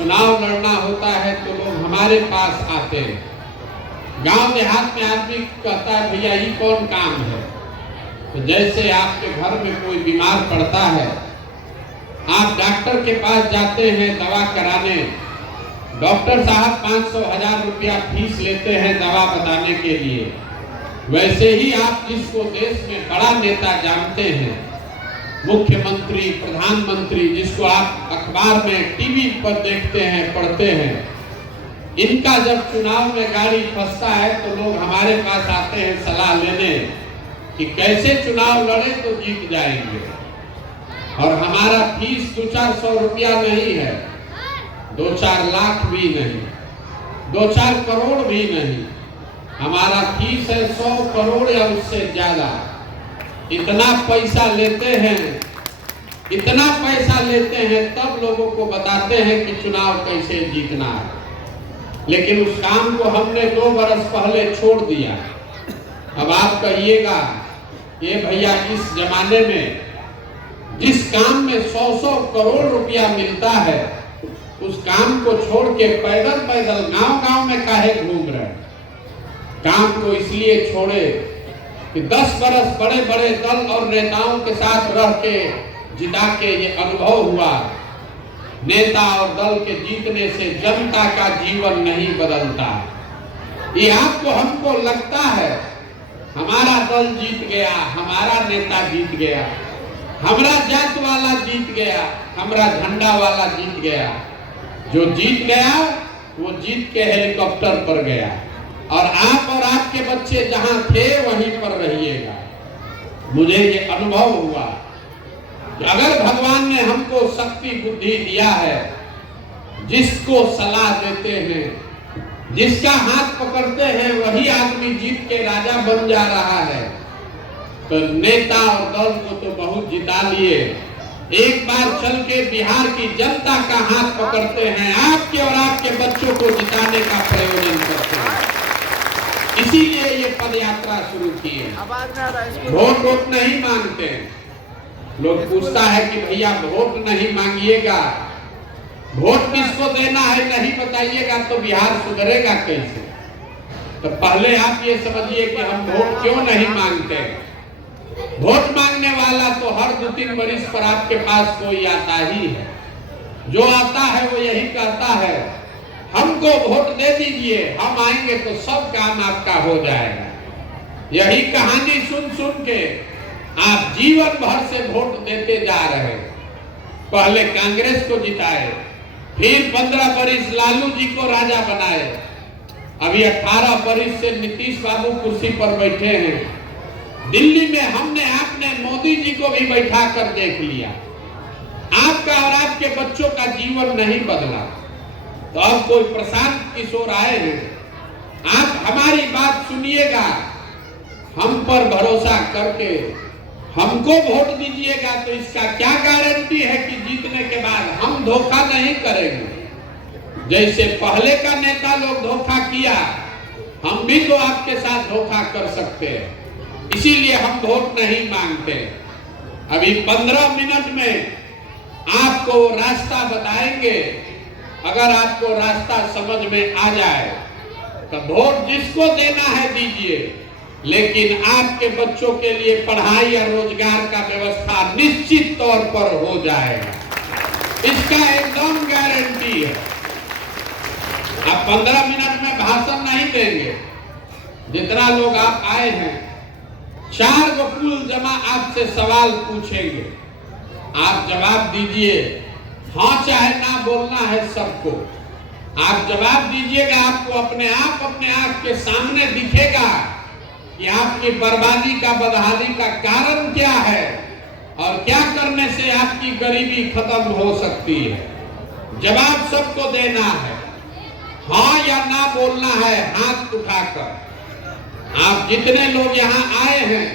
चुनाव लड़ना होता है तो लोग हमारे पास आते हैं। गांव देहात में आदमी कहता है भैया ये कौन काम है। तो जैसे आपके घर में कोई बीमार पड़ता है, आप डॉक्टर के पास जाते हैं दवा कराने, डॉक्टर साहब 500-1000 रुपया फीस लेते हैं दवा बताने के लिए। वैसे ही आप जिसको देश में बड़ा नेता जानते हैं, मुख्यमंत्री, प्रधानमंत्री, जिसको आप अखबार में, टीवी पर देखते हैं, पढ़ते हैं, इनका जब चुनाव में गाड़ी फंसता है तो लोग हमारे पास आते हैं सलाह लेने कि कैसे चुनाव लड़े तो जीत जाएंगे। और हमारा फीस 200-400 रुपया नहीं है, 2-4 लाख भी नहीं, 2-4 करोड़ भी नहीं। हमारा फीस है 100 करोड़ या उससे ज्यादा। इतना पैसा लेते हैं, इतना पैसा लेते हैं, तब लोगों को बताते हैं कि चुनाव कैसे जीतना है। लेकिन उस काम को हमने 2 बरस पहले छोड़ दिया। अब आप कहिएगा ये भैया इस जमाने में जिस काम में 100-100 करोड़ रुपया मिलता है, उस काम को छोड़ के पैदल पैदल गांव-गांव में काहे घूम रहे हैं। काम को इसलिए छोड़े कि 10 बरस बड़े बड़े दल और नेताओं के साथ रह के जिता के ये अनुभव हुआ, नेता और दल के जीतने से जनता का जीवन नहीं बदलता। ये आपको हमको लगता है हमारा दल जीत गया, हमारा नेता जीत गया, हमारा जात वाला जीत गया, हमारा झंडा वाला जीत गया। जो जीत गया वो जीत के हेलीकॉप्टर पर गया, और आप और आपके बच्चे जहां थे वहीं पर रहिएगा। मुझे ये अनुभव हुआ कि अगर भगवान ने हमको शक्ति बुद्धि दिया है, जिसको सलाह देते हैं, जिसका हाथ पकड़ते हैं, वही आदमी जीत के राजा बन जा रहा है। तो नेता और दल को तो बहुत जिता लिए, एक बार चल के बिहार की जनता का हाथ पकड़ते हैं, आपके और आपके बच्चों को जिताने का प्रयोजन करते हैं। इसीलिए ये पद यात्रा शुरू की है। वोट नहीं मांगते। लोग पूछता है कि भैया वोट नहीं मांगिएगा, वोट किसको देना है नहीं बताइएगा तो बिहार सुधरेगा कैसे। तो पहले आप ये समझिए कि हम वोट क्यों नहीं मांगते। वोट मांगने वाला तो हर 2-3 बरिस पर आपके पास कोई आता ही है। जो आता है वो यही कहता है हमको वोट दे दीजिए, हम आएंगे तो सब काम आपका हो जाएगा। यही कहानी सुन सुन के आप जीवन भर से वोट देते जा रहे। पहले कांग्रेस को जिताए, फिर 15 बरिस लालू जी को राजा बनाए, अभी 18 बरिस से नीतीश बाबू कुर्सी पर बैठे हैं। दिल्ली में हमने आपने मोदी जी को भी बैठा कर देख लिया। आपका और आपके बच्चों का जीवन नहीं बदला। तो अब कोई प्रशांत किशोर आए हैं, आप हमारी बात सुनिएगा, हम पर भरोसा करके हमको वोट दीजिएगा। तो इसका क्या गारंटी है कि जीतने के बाद हम धोखा नहीं करेंगे। जैसे पहले का नेता लोग धोखा किया, हम भी तो आपके साथ धोखा कर सकते हैं। इसीलिए हम वोट नहीं मांगते। अभी 15 मिनट में आपको रास्ता बताएंगे। अगर आपको रास्ता समझ में आ जाए तो वोट जिसको देना है दीजिए, लेकिन आपके बच्चों के लिए पढ़ाई और रोजगार का व्यवस्था निश्चित तौर पर हो जाएगा। इसका एकदम गारंटी है। आप 15 मिनट में भाषण नहीं देंगे। जितना लोग आप आए हैं, 4 वकील जमा आपसे सवाल पूछेंगे, आप जवाब दीजिए। हाँ चाहे ना बोलना है सबको, आप जवाब दीजिएगा। आपको अपने आंख के सामने दिखेगा कि आपकी बर्बादी का, बदहाली का कारण क्या है और क्या करने से आपकी गरीबी खत्म हो सकती है। जवाब सबको देना है, हाँ या ना बोलना है हाथ उठाकर। आप जितने लोग यहाँ आए हैं,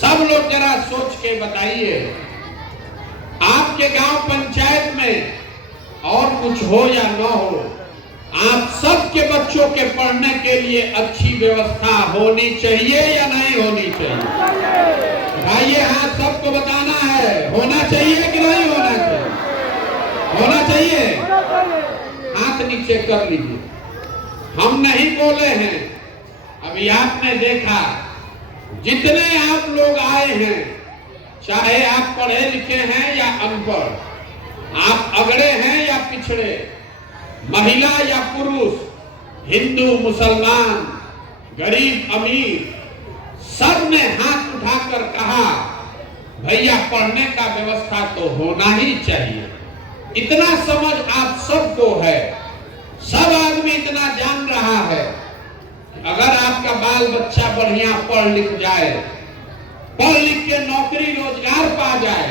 सब लोग जरा सोच के बताइए, आपके गांव पंचायत में और कुछ हो या न हो, आप सबके बच्चों के पढ़ने के लिए अच्छी व्यवस्था होनी चाहिए या नहीं होनी चाहिए? भाई हाँ, सबको बताना है, होना चाहिए कि नहीं होना चाहिए? होना चाहिए। हाथ नीचे कर लीजिए। हम नहीं बोले हैं। अभी आपने देखा जितने आप लोग आए हैं, चाहे आप पढ़े लिखे हैं या अनपढ़, आप अगड़े हैं या पिछड़े, महिला या पुरुष, हिंदू मुसलमान, गरीब अमीर, सब ने हाथ उठाकर कहा भैया पढ़ने का व्यवस्था तो होना ही चाहिए। इतना समझ आप सबको है, सब आदमी इतना जान रहा है कि अगर आपका बाल बच्चा बढ़िया पढ़ लिख जाए, पढ़ लिख के नौकरी रोजगार पा जाए,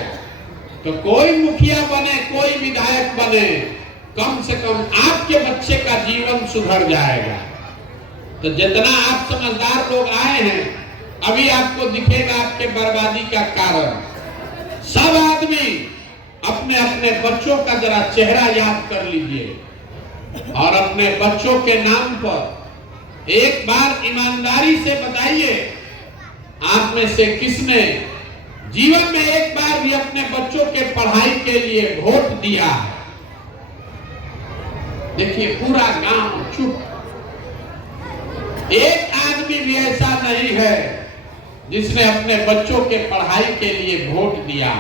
तो कोई मुखिया बने, कोई विधायक बने, कम से कम आपके बच्चे का जीवन सुधर जाएगा। तो जितना आप समझदार लोग आए हैं, अभी आपको दिखेगा आपके बर्बादी का कारण। सब आदमी अपने अपने बच्चों का जरा चेहरा याद कर लीजिए और अपने बच्चों के नाम पर एक बार ईमानदारी से बताइए, आप में से किसने जीवन में एक बार भी अपने बच्चों के पढ़ाई के लिए वोट दिया है? देखिए पूरा गांव चुप। एक आदमी भी ऐसा नहीं है जिसने अपने बच्चों के पढ़ाई के लिए वोट दिया।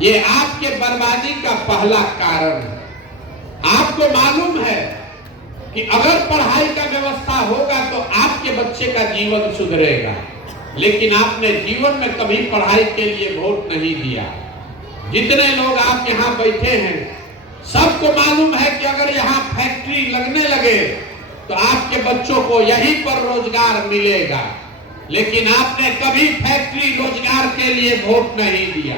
ये आपके बर्बादी का पहला कारण है। आपको मालूम है कि अगर पढ़ाई का व्यवस्था होगा तो आपके बच्चे का जीवन सुधरेगा, लेकिन आपने जीवन में कभी पढ़ाई के लिए वोट नहीं दिया। जितने लोग आप यहाँ बैठे हैं, सबको मालूम है कि अगर यहाँ फैक्ट्री लगने लगे तो आपके बच्चों को यहीं पर रोजगार मिलेगा, लेकिन आपने कभी फैक्ट्री रोजगार के लिए वोट नहीं दिया।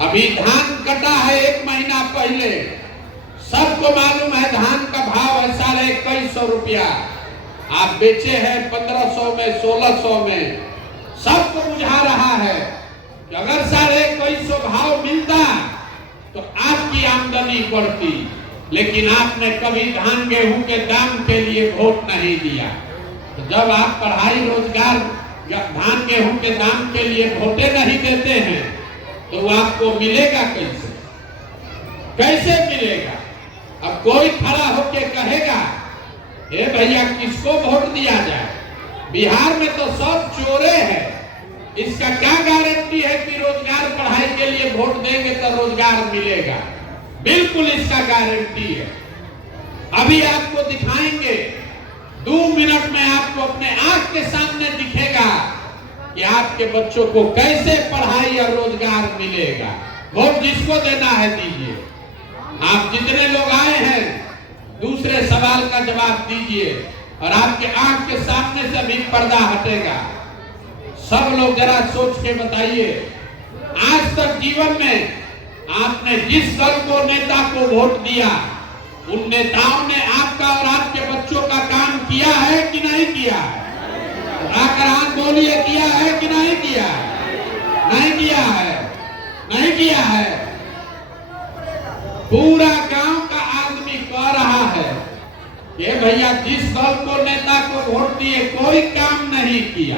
अभी धान कटा है 1 महीना पहले, सबको मालूम है धान का भाव है 2150 रुपया, आप बेचे हैं 1500 में, 1600 में। सबको बुझा रहा है कि अगर 2150 भाव मिलता तो आपकी आमदनी बढ़ती, लेकिन आपने कभी धान गेहूं के दाम के लिए वोट नहीं दिया। तो जब आप पढ़ाई रोजगार धान गेहूं के दाम के लिए वोटे नहीं देते हैं तो वो आपको मिलेगा कैसे? कैसे मिलेगा? अब कोई खड़ा होके कहेगा ए भैया किसको वोट दिया जाए? बिहार में तो सब चोरे हैं, इसका क्या गारंटी है कि रोजगार पढ़ाई के लिए वोट देंगे तो रोजगार मिलेगा? बिल्कुल इसका गारंटी है। अभी आपको दिखाएंगे, 2 मिनट में आपको अपने आंख के सामने दिखेगा कि आपके बच्चों को कैसे पढ़ाई और रोजगार मिलेगा। वोट जिसको देना है दीजिए। आप जितने लोग आए हैं, दूसरे सवाल का जवाब दीजिए और आपके आंख के सामने से भी पर्दा हटेगा। सब लोग जरा सोच के बताइए, आज तक जीवन में आपने जिस दल को नेता को वोट दिया, उन नेताओं ने आपका और आपके बच्चों का काम किया है कि नहीं किया है? आकर हाथ बोलिए, किया है कि नहीं किया है? नहीं किया है, नहीं किया है। पूरा गांव का आदमी कह रहा है कि भैया जिस दल को नेता को वोट दिए कोई काम नहीं किया।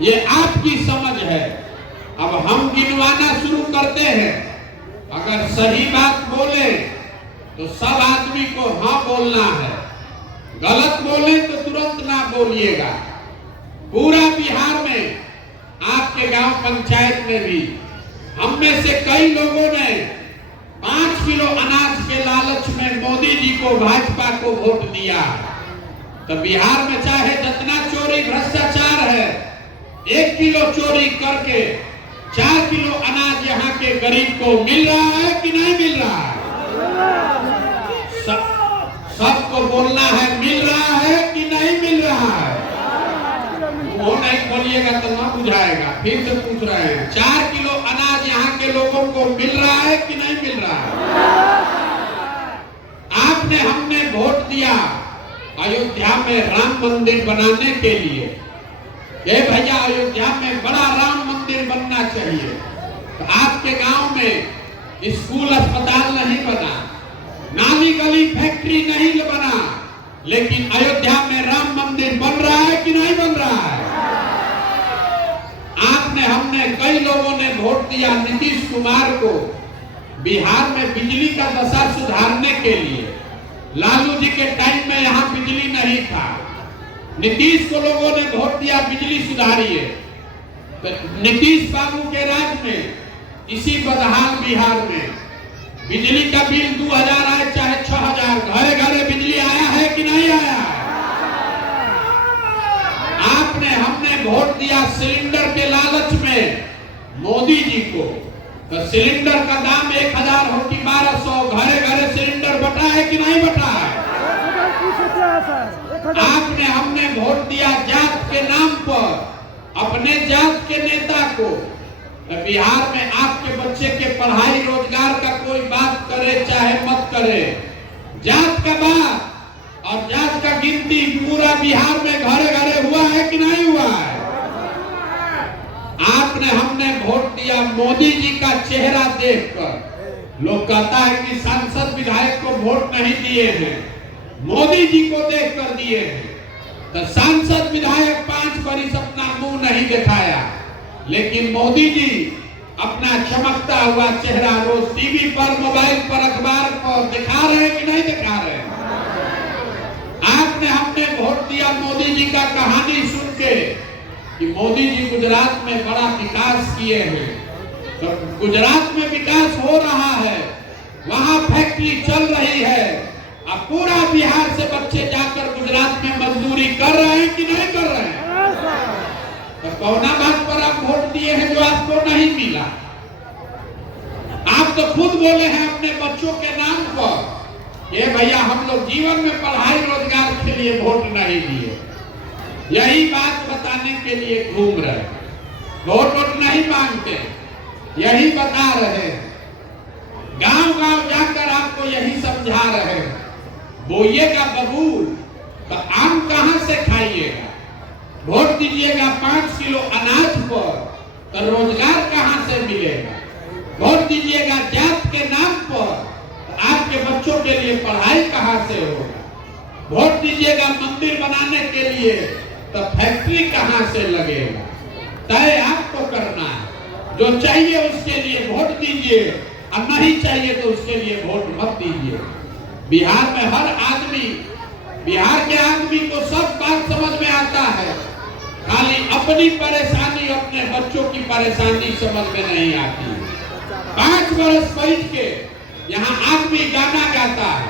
ये आपकी समझ है। अब हम गिनवाना शुरू करते हैं। अगर सही बात बोले तो सब आदमी को हाँ बोलना है, गलत बोले तो तुरंत ना बोलिएगा। पूरा बिहार में, आपके गांव पंचायत में भी हम में से कई लोगों ने 5 किलो अनाज के लालच में मोदी जी को, भाजपा को वोट दिया। तो बिहार में चाहे जितना चोरी भ्रष्टाचार है, 1 किलो चोरी करके 4 किलो अनाज यहाँ के गरीब को मिल रहा है कि नहीं मिल रहा है? सबको बोलना है, मिल रहा है कि नहीं मिल रहा है? वो नहीं बोलिएगा तो ना बुझाएगा। फिर से पूछ रहे हैं, 4 किलो अनाज यहाँ के लोगों को मिल रहा है कि नहीं मिल रहा है? आपने, हमने वोट दिया अयोध्या में राम मंदिर बनाने के लिए। ये भैया अयोध्या में बड़ा राम मंदिर बनना चाहिए। तो आपके गांव में स्कूल अस्पताल नहीं बना, नाली गली फैक्ट्री नहीं बना, लेकिन अयोध्या में राम मंदिर बन रहा है कि नहीं बन रहा है? आपने, हमने, कई लोगों ने वोट दिया नीतीश कुमार को बिहार में बिजली का दशा सुधारने के लिए लालू जी के टाइम में यहाँ बिजली नहीं था। नीतीश को लोगों ने वोट दिया, बिजली सुधारिए। तो नीतीश बाबू के राज में इसी बदहाल बिहार में बिजली का बिल 2000 आए चाहे 6000, घरे घरे बिजली आया है कि नहीं आया? आपने हमने वोट दिया सिलेंडर के लालच में मोदी जी को, तो सिलेंडर का दाम 1000 हो कि 1200, घरे घरे सिलेंडर बटा है कि नहीं बटा है? आपने हमने वोट दिया जात के नाम पर अपने जात के नेता को। तो बिहार में आपके बच्चे के पढ़ाई रोजगार का कोई बात करे चाहे मत करे, जात का बात और जात का गिनती पूरा बिहार में घरे घरे हुआ है कि नहीं हुआ है? आपने हमने वोट दिया मोदी जी का चेहरा देखकर। लोग कहता है कि सांसद विधायक को वोट नहीं दिए हैं, मोदी जी को देखकर दिए हैं। तो सांसद विधायक 5 बरिस अपना मुंह नहीं दिखाया, लेकिन मोदी जी अपना चमकता हुआ चेहरा रोज टीवी पर, मोबाइल पर, अखबार पर दिखा रहे हैं कि नहीं दिखा रहे? आपने हमने वोट दिया मोदी जी का कहानी सुन के कि मोदी जी गुजरात में बड़ा विकास किए हैं। तो गुजरात में विकास हो रहा है, वहां फैक्ट्री चल रही है, अब पूरा बिहार से बच्चे जाकर गुजरात में मजदूरी कर रहे हैं कि नहीं कर रहे हैं? तो कौना बात पर आप वोट दिए हैं जो आपको नहीं मिला? आप तो खुद बोले हैं अपने बच्चों के नाम पर, ये भैया हम लोग जीवन में पढ़ाई रोजगार के लिए वोट नहीं दिए। यही बात बताने के लिए घूम रहे, वोट नहीं मांगते, यही बता रहे हैं। गांव गांव जाकर आपको यही समझा रहे हैं, बोइएगा बबूल तो आम कहां से खाइएगा? वोट दीजिएगा 5 किलो अनाज पर तो रोजगार कहां से मिलेगा? वोट दीजिएगा जात के नाम पर तो आपके बच्चों के लिए पढ़ाई कहां से होगा? वोट दीजिएगा मंदिर बनाने के लिए तो फैक्ट्री कहां से लगेगा? तय आपको करना है, जो चाहिए उसके लिए वोट दीजिए और नहीं चाहिए तो उसके लिए वोट मत दीजिए। बिहार में हर आदमी, बिहार के आदमी को सब बात समझ में आता है, खाली अपनी परेशानी, अपने बच्चों की परेशानी समझ में नहीं आती। 5 बरस बैठ के यहाँ आदमी गाना गाता है,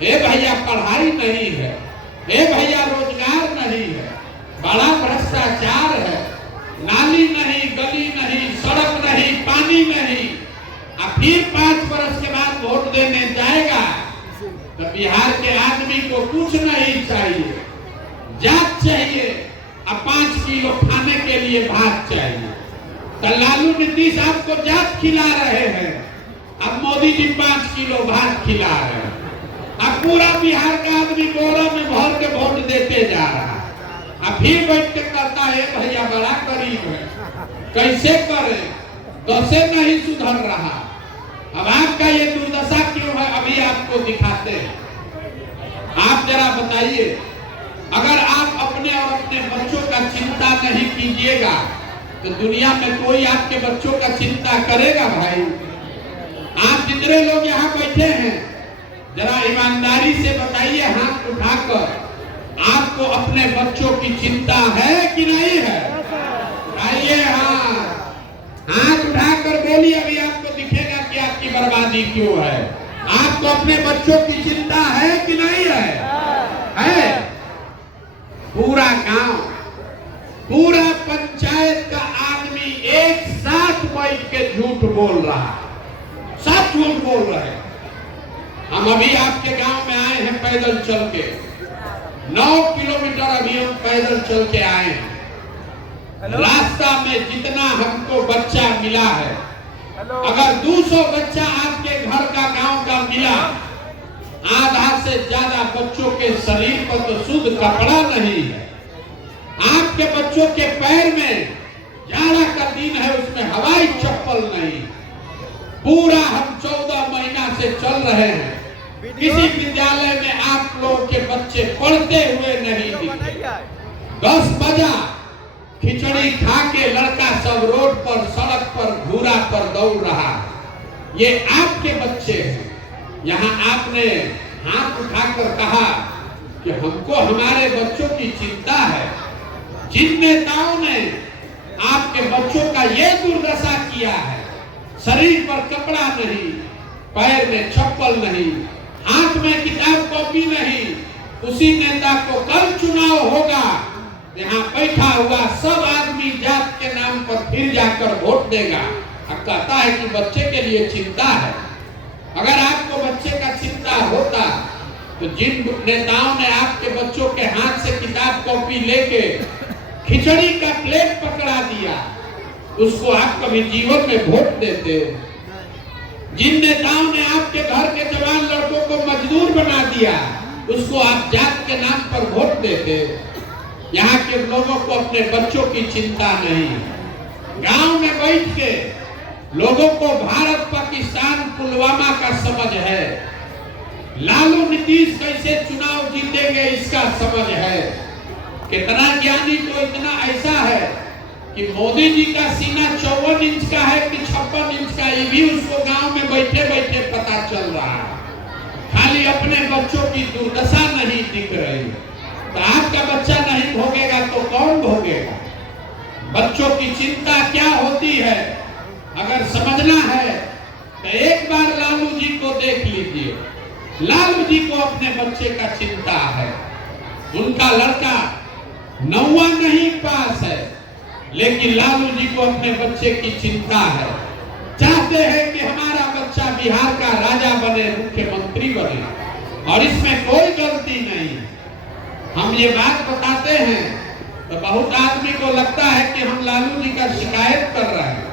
हे भैया पढ़ाई नहीं है, हे भैया रोजगार नहीं है, बड़ा भ्रष्टाचार है, नाली नहीं, गली नहीं, सड़क नहीं, पानी नहीं। अब फिर 5 बरस के बाद वोट देने जाएगा तो बिहार के आदमी को कुछ नहीं चाहिए, जात चाहिए और 5 किलो खाने के लिए भात चाहिए। तो लालू नीतीश आपको जात खिला रहे हैं, अब मोदी जी 5 किलो भात खिला रहे हैं। अब पूरा बिहार का आदमी बोरा में भर के वोट देते जा रहा है। अब फिर बैठ के कहता है भैया बड़ा गरीब है, कैसे करे, कैसे नहीं सुधर रहा। अब आपका ये दुर्दशा क्यों है, अभी आपको दिखाते हैं। आप जरा बताइए, अगर आप अपने और अपने बच्चों का चिंता नहीं कीजिएगा तो दुनिया में कोई आपके बच्चों का चिंता करेगा? भाई आप जितने लोग यहाँ बैठे हैं जरा ईमानदारी से बताइए, हाथ उठाकर, आपको अपने बच्चों की चिंता है कि नहीं है? आइए हाथ उठाकर बोलिए, अभी आपको दिखेगा कि आपकी बर्बादी क्यों है। आपको अपने बच्चों की चिंता है कि नहीं है? है। पूरा गांव, पूरा पंचायत का आदमी एक साथ बैठ के झूठ बोल रहा है, सब झूठ बोल रहे हैं। हम अभी आपके गांव में आए हैं पैदल चल के, 9 किलोमीटर अभी हम पैदल चल के आए हैं। रास्ता में जितना हमको बच्चा मिला है, अगर 200 बच्चा आपके घर का गांव का मिला, आधा से ज्यादा बच्चों के शरीर पर तो शुद्ध कपड़ा नहीं है। आपके बच्चों के पैर में, जाड़ा का दिन है उसमें हवाई चप्पल नहीं। पूरा हम 14 महीना से चल रहे हैं, किसी विद्यालय में आप लोग के बच्चे पढ़ते हुए नहीं दिखे। 10 बजा खिचड़ी खा के लड़का सब रोड पर, सड़क पर, घूरा पर दौड़ रहा है। ये आपके बच्चे हैं। यहाँ आपने हाथ उठाकर कहा कि हमको हमारे बच्चों की चिंता है। जिन नेताओं ने आपके बच्चों का ये दुर्दशा किया है, शरीर पर कपड़ा नहीं, पैर में चप्पल नहीं, हाथ में किताब कॉपी नहीं, उसी नेता को कल चुनाव होगा, यहाँ बैठा हुआ सब आदमी जात के नाम पर फिर जाकर वोट देगा। अब कहता है कि बच्चे के लिए चिंता है। अगर आपको बच्चे का चिंता होता तो जिन नेताओं ने आपके बच्चों के हाथ से किताब कॉपी लेके खिचड़ी का प्लेट पकड़ा दिया, उसको आप कभी जीवन में वोट देते? जिन नेताओं ने आपके घर के जवान लड़कों को मजदूर बना दिया, उसको आप जात के नाम पर वोट देते? यहाँ के लोगों को अपने बच्चों की चिंता नहीं। गांव में बैठ के लोगों को भारत पाकिस्तान पुलवामा का समझ है, लालू नीतीश कैसे चुनाव जीतेंगे इसका समझ है। कितना ज्ञानी तो इतना ऐसा है कि मोदी जी का सीना 54 इंच का है कि 56 इंच का, ये भी उसको गांव में बैठे बैठे पता चल रहा है। खाली अपने बच्चों की दुर्दशा नहीं दिख रही। तो आपका बच्चा नहीं भोगेगा तो कौन भोगेगा? बच्चों की चिंता क्या होती है अगर समझना है तो एक बार लालू जी को देख लीजिए। लालू जी को अपने बच्चे का चिंता है। उनका लड़का 9वां नहीं पास है, लेकिन लालू जी को अपने बच्चे की चिंता है। चाहते हैं कि हमारा बच्चा बिहार का राजा बने, मुख्यमंत्री बने, और इसमें कोई गलती नहीं। हम ये बात बताते हैं तो बहुत आदमी को लगता है कि हम लालू जी का शिकायत कर रहे हैं।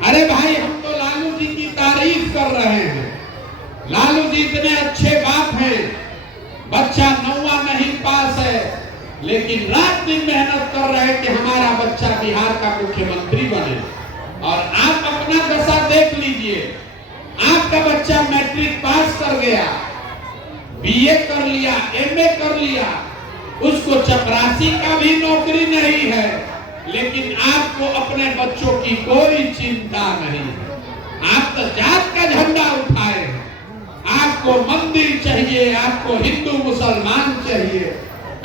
अरे भाई, हम तो लालू जी की तारीफ कर रहे हैं। लालू जी इतने अच्छे बाप हैं, बच्चा 9वां नहीं पास है, लेकिन रात दिन मेहनत कर रहे हैं कि हमारा बच्चा बिहार का मुख्यमंत्री बने। और आप अपना दशा देख लीजिए। आपका बच्चा मैट्रिक पास कर गया, बीए कर लिया, एमए कर लिया, उसको चपरासी का भी नौकरी नहीं है, लेकिन आपको अपने बच्चों की कोई चिंता नहीं। आप तो जात का झंडा उठाए हैं। आपको मंदिर चाहिए, आपको हिंदू मुसलमान चाहिए,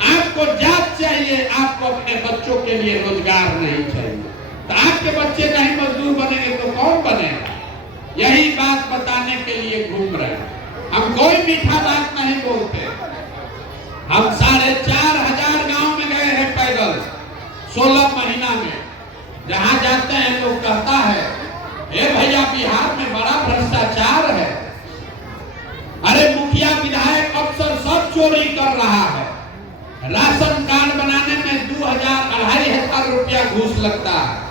आपको जात चाहिए, आपको अपने बच्चों के लिए रोजगार नहीं चाहिए। तो आपके बच्चे नहीं मजदूर बनेंगे तो कौन बनेगा? यही बात बताने के लिए घूम रहे हैं। हम कोई मीठा बात नहीं बोलते। हम 4,500 गांव में गए हैं पैदल 16 महीना में। जहां जाते हैं लोग कहता है, ए भैया, बिहार में बड़ा भ्रष्टाचार है। अरे मुखिया विधायक अफसर सब चोरी कर रहा है। राशन कार्ड बनाने में 2,000-2,500 रुपया घूस लगता है।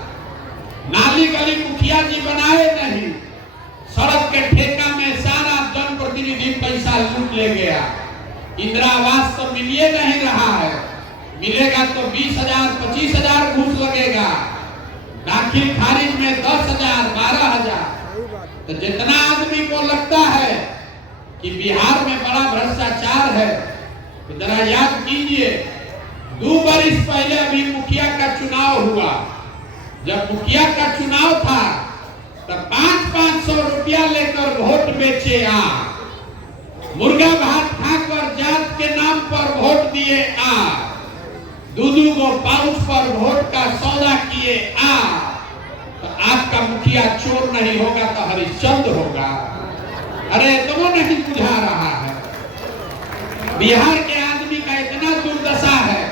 नाली गली मुखिया जी बनाए नहीं, सड़क के ठेका में सारा जनप्रतिनिधि पैसा लूट ले गया। इंदिरा आवास तो मिलिए नहीं रहा है, मिलेगा तो 20,000-25,000 घूस लगेगा। दाखिल खारिज में 10,000-12,000। तो जितना आदमी को लगता है कि बिहार में बड़ा भ्रष्टाचार है, तो जरा याद कीजिए, 2 बरस पहले अभी मुखिया का चुनाव हुआ। जब मुखिया का चुनाव था तब 500-500 रुपया लेकर वोट बेचे आ, मुर्गा भात खाकर जात के नाम पर वोट दिए आ, 2-2 गो पाउच पर वोट का सौदा किए आ। तो आपका मुखिया चोर नहीं होगा तो हरिश्चंद्र होगा। अरे तुम नहीं बुझा रहा है। बिहार के आदमी का इतना दुर्दशा है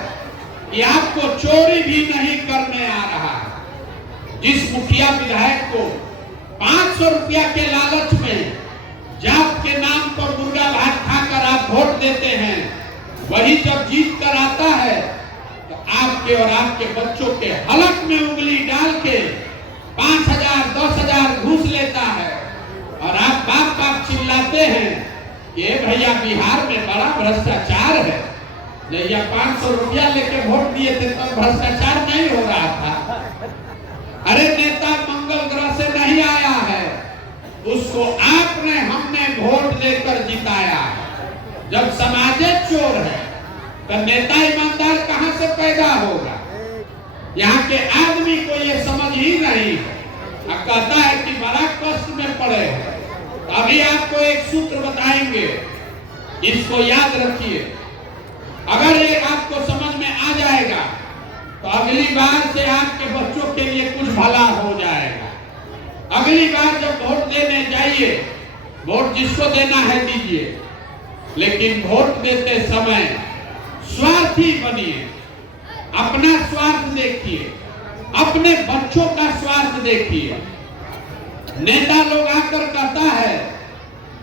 कि आपको चोरी भी नहीं करने आ रहा है। जिस मुखिया विधायक को 500 रुपया के लालच में जात के नाम पर मुर्गा भात खाकर आप वोट देते हैं, वही जब जीत कर आता है तो आपके और आपके बच्चों के हलक में उंगली डाल के 5,000-10,000 घूस लेता है। और आप बाप बाप चिल्लाते हैं कि भैया बिहार में बड़ा भ्रष्टाचार है। जब 500 रुपया लेके वोट दिए थे तब भ्रष्टाचार नहीं हो रहा था। अरे नेता मंगल ग्रह से नहीं आया है, उसको आपने हमने वोट देकर जिताया। जब समाज चोर है तो नेता ईमानदार कहां से पैदा होगा? यहाँ के आदमी को ये समझ ही नहीं। अब कहता है कि बड़ा कष्ट में पड़े हैं। अभी आपको एक सूत्र बताएंगे, इसको याद रखिए। अगर ये आपको समझ में आ जाएगा तो अगली बार से आपके बच्चों के लिए कुछ भला हो जाएगा। अगली बार जब वोट देने जाइए, वोट जिसको देना है दीजिए, लेकिन वोट देते समय स्वार्थी बनिए। अपना स्वार्थ देखिए, अपने बच्चों का स्वार्थ देखिए। नेता लोग आकर कहता है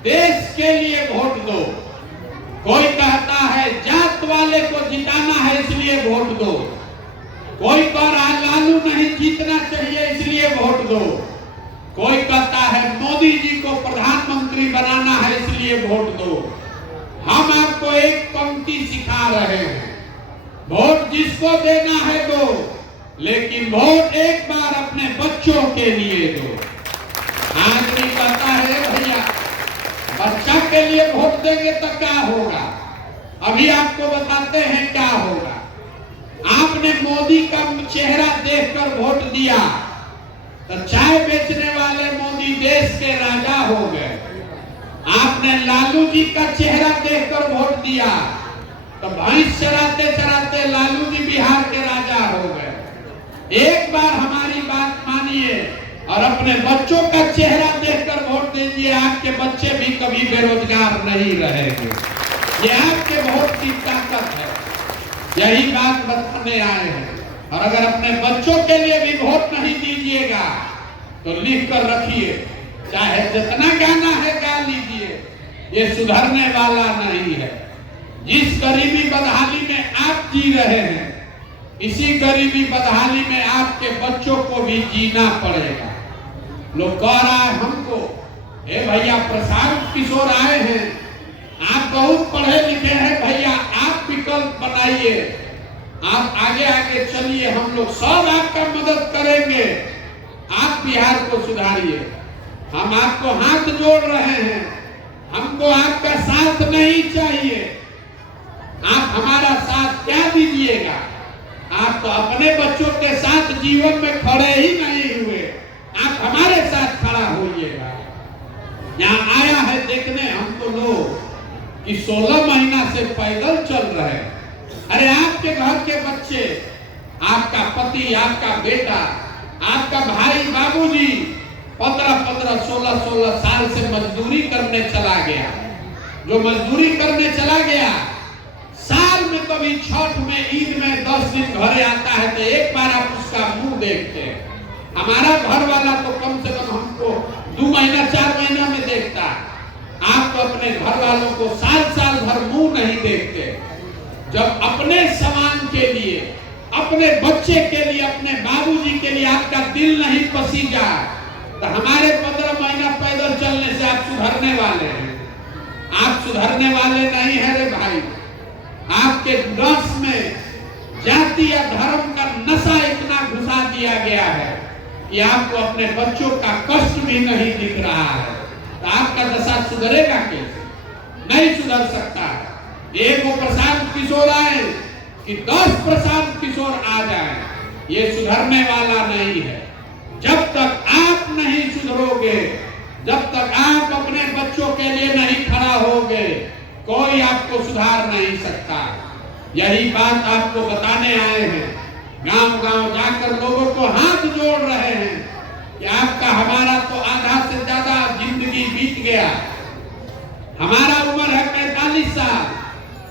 देश के लिए वोट दो, कोई कहता है जात वाले को जिताना है इसलिए वोट दो, कोई कह रहा है लालू नहीं जीतना चाहिए इसलिए वोट दो, कोई कहता है मोदी जी को प्रधानमंत्री बनाना है इसलिए वोट दो। हम आपको एक पंक्ति सिखा रहे हैं, वोट जिसको देना है दो, लेकिन वोट एक बार अपने बच्चों के लिए दो। आदमी कहता है भैया बच्चा के लिए वोट देंगे तो क्या होगा, अभी आपको बताते हैं क्या होगा। आपने मोदी का चेहरा देखकर वोट दिया तो चाय बेचने वाले मोदी देश के राजा हो गए। आपने लालू जी का चेहरा देखकर वोट दिया तो भैंस चराते चराते लालू जी बिहार के राजा हो गए। एक बार हमारी बात मानिए और अपने बच्चों का चेहरा देखकर वोट दीजिए, आपके बच्चे भी कभी बेरोजगार नहीं रहेंगे। ये आपके वोट की ताकत है, यही बात बताने आए हैं। और अगर अपने बच्चों के लिए भी वोट नहीं दीजिएगा तो लिख कर रखिए, चाहे जितना गाना है गा लीजिए, ये सुधरने वाला नहीं है। जिस गरीबी बदहाली में आप जी रहे हैं, इसी गरीबी बदहाली में आपके बच्चों को भी जीना पड़ेगा। लोग कह रहा है हमको, ए भैया प्रशांत किशोर आए हैं, आप बहुत पढ़े लिखे हैं भैया, आप विकल्प बनाइए, आप आगे आगे चलिए, हम लोग सब आपका मदद करेंगे, आप बिहार को सुधारिए। हम आपको हाथ जोड़ रहे हैं, हमको आपका साथ नहीं चाहिए। आप हमारा साथ क्या दीजिएगा, आप तो अपने बच्चों के साथ जीवन में खड़े ही नहीं हुए, आप हमारे साथ खड़ा होइएगा। यहाँ आया है देखने हमको लोग कि 16 महीना से पैदल चल रहे हैं। अरे आपके घर के बच्चे, आपका पति, आपका बेटा, आपका भाई, बाबूजी 15-15, 16-16 साल से मजदूरी करने चला गया। जो मजदूरी करने चला गया, साल में कभी छठ में, ईद में 10 दिन घरे आता है तो एक बार आप उसका मुंह देखते हैं। हमारा घर वाला तो कम से कम हमको 2 महीना 4 महीना में देखता है। आप तो अपने घर वालों को साल भर मुंह नहीं देखते। जब अपने सामान के लिए, अपने बच्चे के लिए, अपने बाबूजी के लिए आपका दिल नहीं पसीजा तो हमारे 15 महीना पैदल चलने से आप सुधरने वाले हैं? आप सुधरने वाले नहीं है रे भाई। आपके नस में जाति या धर्म का नशा इतना घुसा दिया गया है कि आपको अपने बच्चों का कष्ट भी नहीं दिख रहा है, तो आपका दशा सुधरेगा कैसे? नहीं सुधर सकता। एक वो प्रशांत किशोर आए कि 10 प्रशांत किशोर आ जाए, ये सुधरने वाला नहीं है। जब तक आप नहीं सुधरोगे, जब तक आप अपने बच्चों के लिए नहीं खड़ा होगे, कोई आपको सुधार नहीं सकता। यही बात आपको बताने आए हैं। गांव-गांव जाकर लोगों को हाथ जोड़ रहे हैं कि आपका, हमारा तो आधा से ज्यादा जिंदगी बीत गया। हमारा उम्र है 45 साल,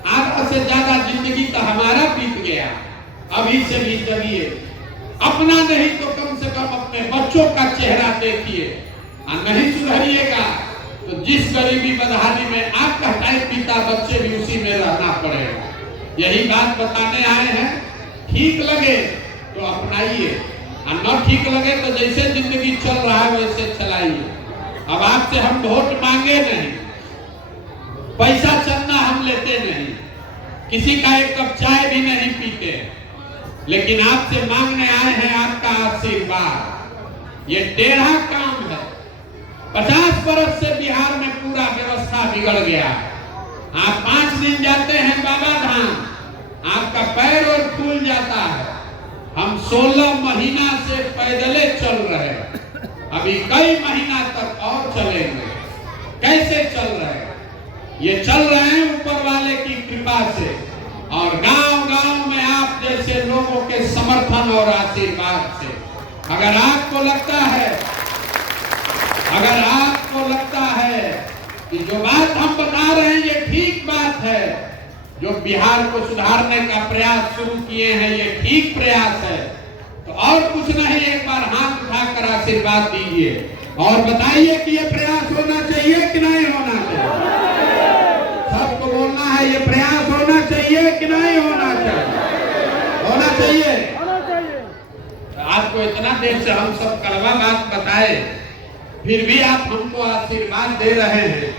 आधा से ज्यादा जिंदगी तो हमारा बीत गया। अभी से भी चलिए, अपना नहीं तो कम से कम अपने बच्चों का चेहरा देखिए। और नहीं सुधरिएगा तो जिस गरीबी बदहाली में आपका टाइम बीता, बच्चे भी उसी में रहना पड़ेगा। यही बात बताने आए हैं। ठीक लगे तो अपनाइए, और न ठीक लगे तो जैसे जिंदगी चल रहा है वैसे चलाइए। अब आपसे हम वोट मांगे नहीं, पैसा चंदा हम लेते नहीं, किसी का एक कप चाय भी नहीं पीते, लेकिन आपसे मांगने आए हैं आपका आशीर्वाद। ये टेढ़ा काम है। 50 बरस से बिहार में पूरा व्यवस्था बिगड़ गया। आप 5 दिन जाते हैं बाबा धाम, आपका पैर और फूल जाता है। हम 16 महीना से पैदले चल रहे हैं, अभी कई महीना तक और चलेंगे। कैसे चल रहे हैं? ये चल रहे हैं ऊपर वाले की कृपा से और गांव-गांव में आप जैसे लोगों के समर्थन और आशीर्वाद से। अगर आपको लगता है कि जो बात हम बता रहे हैं ये ठीक बात है, जो बिहार को सुधारने का प्रयास शुरू किए हैं ये ठीक प्रयास है, तो और कुछ नहीं, एक बार हाथ उठाकर आशीर्वाद दीजिए और बताइए कि ये प्रयास होना चाहिए कि नहीं होना चाहिए। सबको बोलना है ये प्रयास होना चाहिए कि नहीं होना चाहिए। होना चाहिए। आपको इतना देर से हम सब कड़वा बात बताए, फिर भी आप हमको आशीर्वाद दे रहे हैं।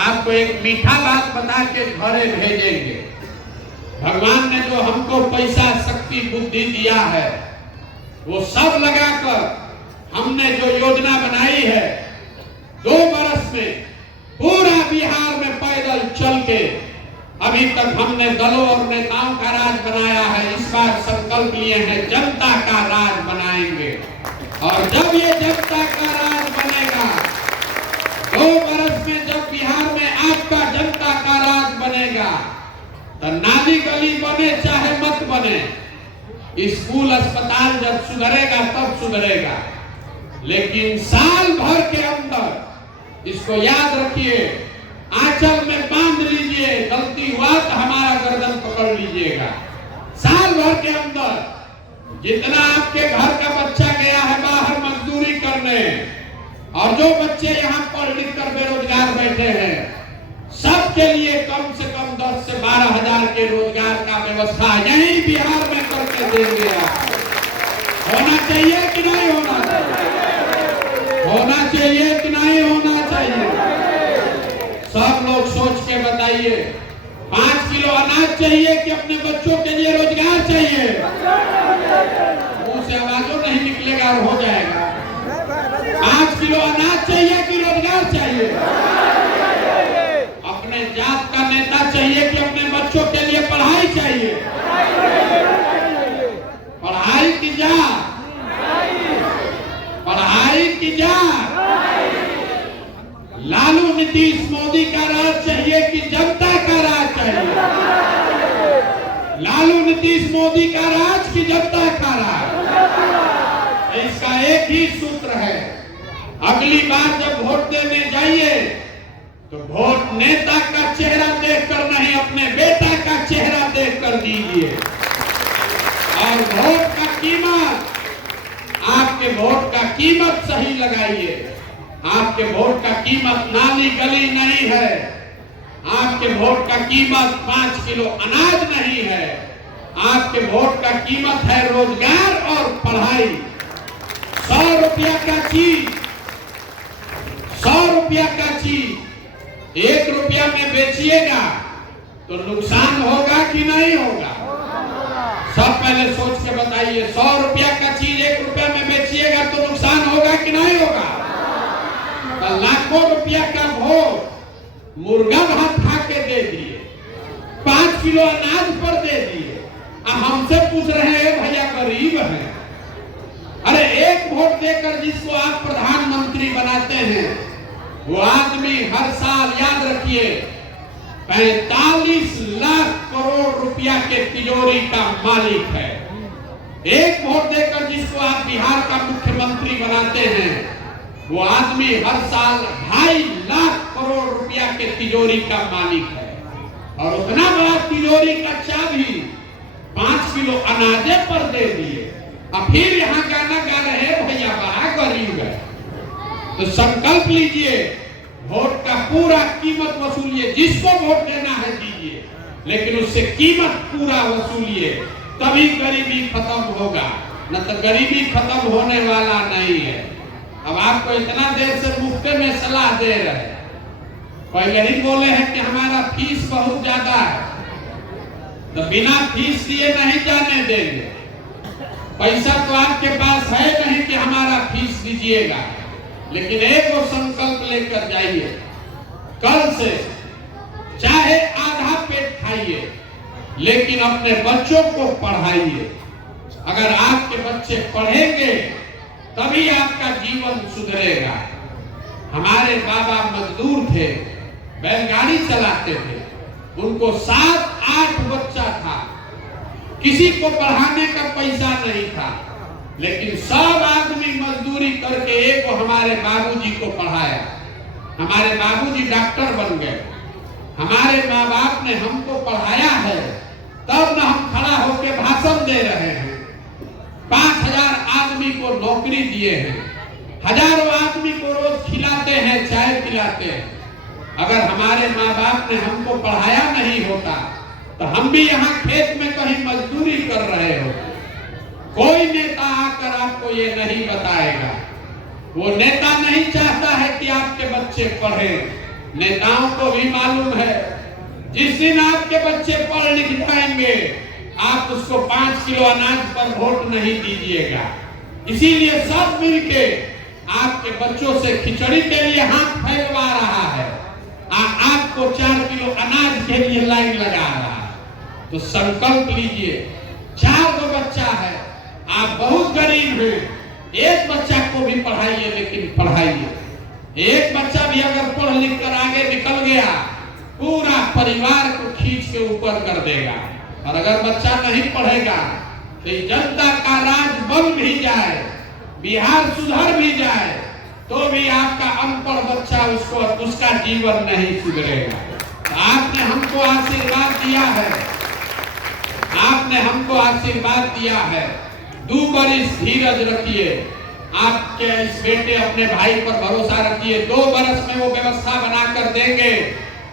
आपको एक मीठा बात बता के घरे भेजेंगे। भगवान ने जो हमको पैसा, शक्ति, बुद्धि दिया है वो सब लगाकर हमने जो योजना बनाई है 2 बरस में पूरा बिहार में पैदल चल के अभी तक हमने दलों और नेताओं का राज बनाया है। इस बार संकल्प लिए हैं जनता का राज बनाएंगे और जब ये जनता का राज बनेगा 2 बरस में, जब बिहार में आपका जनता का राज बनेगा तो नाली गली बने चाहे मत बने, स्कूल अस्पताल जब सुधरेगा तब सुधरेगा, लेकिन साल भर के अंदर इसको याद रखिए, आंचल में बांध लीजिए, गलती हुआ तो हमारा गर्दन पकड़ लीजिएगा। साल भर के अंदर जितना आपके घर का बच्चा गया है बाहर मजदूरी करने और जो बच्चे यहाँ पढ़ लिख कर बेरोजगार बैठे हैं, सबके लिए कम से कम 10 से 12 हजार के रोजगार का व्यवस्था यही बिहार में करके देंगे। होना चाहिए कि नहीं होना चाहिए? होना चाहिए कि नहीं होना चाहिए? सब लोग सोच के बताइए, 5 किलो अनाज चाहिए कि अपने बच्चों के लिए रोजगार चाहिए? मुंह से आवाजों नहीं निकलेगा और हो जाएगा। 5 किलो अनाज चाहिए कि रोजगार चाहिए? अपने जात का नेता चाहिए कि अपने बच्चों के लिए पढ़ाई चाहिए? पढ़ाई की जात, पढ़ाई की जात। लालू नीतीश मोदी का राज चाहिए कि जनता का राज चाहिए? लालू नीतीश मोदी का राज कि जनता का राज? इसका एक ही सूत्र है, अगली बार जब वोट देने जाइए तो वोट नेता का चेहरा देखकर नहीं, अपने बेटा का चेहरा देखकर दीजिए। और वोट का कीमत, आपके वोट का कीमत सही लगाइए। आपके वोट का कीमत नाली गली नहीं है, आपके वोट का कीमत 5 किलो अनाज नहीं है, आपके वोट का कीमत है रोजगार और पढ़ाई। 100 रुपया का चीज, 100 रुपया का चीज 1 रुपया में बेचिएगा तो नुकसान होगा कि नहीं होगा? सब पहले सोच के बताइए, 100 रुपया का चीज 1 रुपया में बेचिएगा तो नुकसान होगा कि नहीं होगा? लाखों रुपया का वोट मुर्गा भात खा के दे दिए, 5 किलो अनाज पर दे दिए। हमसे पूछ रहे हैं भैया गरीब हैं। अरे एक वोट देकर जिसको आप प्रधानमंत्री बनाते हैं वो आदमी हर साल, याद रखिए, 45 लाख करोड़ रुपया के तिजोरी का मालिक है। एक वोट देकर जिसको आप बिहार का मुख्यमंत्री बनाते हैं वो आदमी हर साल 2.5 लाख करोड़ रुपया के तिजोरी का मालिक है। और उतना बड़ा तिजोरी का चाबी 5 किलो अनाजे पर दे दिए। अब फिर यहाँ गाना गा रहे हैं भैया बड़ा गरीब है। तो संकल्प लीजिए, वोट का पूरा कीमत वसूलिए, जिसको वोट देना है दीजिए, लेकिन उससे कीमत पूरा वसूलिए, तभी गरीबी खत्म होगा, न तो गरीबी खत्म होने वाला नहीं है। अब आपको इतना देर से मुफ्त में सलाह दे रहे हैं, पहले ही बोले हैं कि हमारा फीस बहुत ज्यादा है, तो बिना फीस दिए नहीं जाने देंगे। पैसा तो आपके पास है नहीं कि हमारा फीस दीजिएगा, लेकिन एक वो संकल्प लेकर जाइए, कल से चाहे आधा पेट खाइए लेकिन अपने बच्चों को पढ़ाइए। अगर आपके बच्चे पढ़ेंगे तभी आपका जीवन सुधरेगा। हमारे बाबा मजदूर थे, बैलगाड़ी चलाते थे, उनको 7-8 बच्चा था, किसी को पढ़ाने का पैसा नहीं था, लेकिन सब आदमी मजदूरी करके एक हमारे बाबूजी को पढ़ाया। हमारे बाबूजी डॉक्टर बन गए। हमारे माँ बाप ने हमको पढ़ाया है, तब न हम खड़ा होकर भाषण दे रहे हैं। 5000 आदमी को नौकरी दिए हैं, हजारों आदमी को रोज खिलाते हैं, चाय पिलाते हैं। अगर हमारे माँ बाप ने हमको पढ़ाया नहीं होता तो हम भी यहाँ खेत में कहीं मजदूरी कर रहे होते। कोई नेता आकर आपको ये नहीं बताएगा। वो नेता नहीं चाहता है कि आपके बच्चे पढ़ें। नेताओं को भी मालूम है, जिस दिन आपके बच्चे पढ़ लिख जाएंगे, आप उसको 5 किलो अनाज पर वोट नहीं दीजिएगा। इसीलिए सब मिलके आपके बच्चों से खिचड़ी के लिए हाथ फैलवा रहा है, आपको 4 किलो अनाज के लिए लाइन लगा रहा है। तो संकल्प लीजिए। 4 बच्चा है, आप बहुत गरीब हैं, एक बच्चा को भी पढ़ाइए, लेकिन पढ़ाइए। एक बच्चा भी अगर पढ़ लिख कर आगे निकल गया, पूरा परिवार को खींच के ऊपर कर देगा। और अगर बच्चा नहीं पढ़ेगा तो जनता का राज बन भी जाए, बिहार सुधर भी जाए, तो भी आपका अनपढ़ बच्चा उसका जीवन नहीं सुधरेगा। तो आपने हमको आशीर्वाद दिया है, आपने हमको आशीर्वाद दिया है। 2 बरस धीरज रखिए। आपके इस बेटे अपने भाई पर भरोसा रखिए। 2 बरस में वो व्यवस्था बनाकर देंगे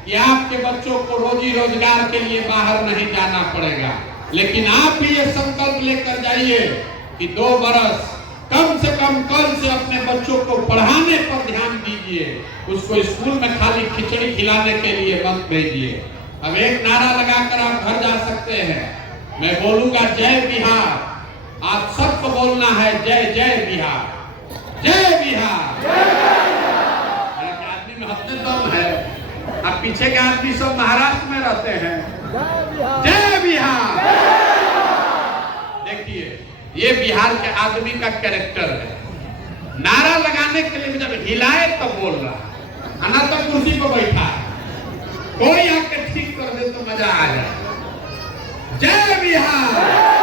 कि आपके बच्चों को रोजी रोजगार के लिए बाहर नहीं जाना पड़ेगा। लेकिन आप भी ये संकल्प लेकर जाइए कि 2 बरस कम से कम कल से अपने बच्चों को पढ़ाने पर ध्यान दीजिए। उसको स्कूल में खाली खिचड़ी खिलाने के लिए मत भेजिए। अब एक नारा लगाकर आप घर जा सकते हैं। मैं बोलूंगा जय बिहार, आप सबको बोलना है जय जय बिहार, जय बिहार। आदमी में हफ्ते दम है। अब पीछे के आदमी सब महाराष्ट्र में रहते हैं। जय बिहार। देखिए, ये बिहार के आदमी का कैरेक्टर है। नारा लगाने के लिए जब हिलाए तब बोल रहा है, आना तो कुर्सी पर बैठा है। कोई आके ठीक कर दे तो मजा आ जाए। जय बिहार।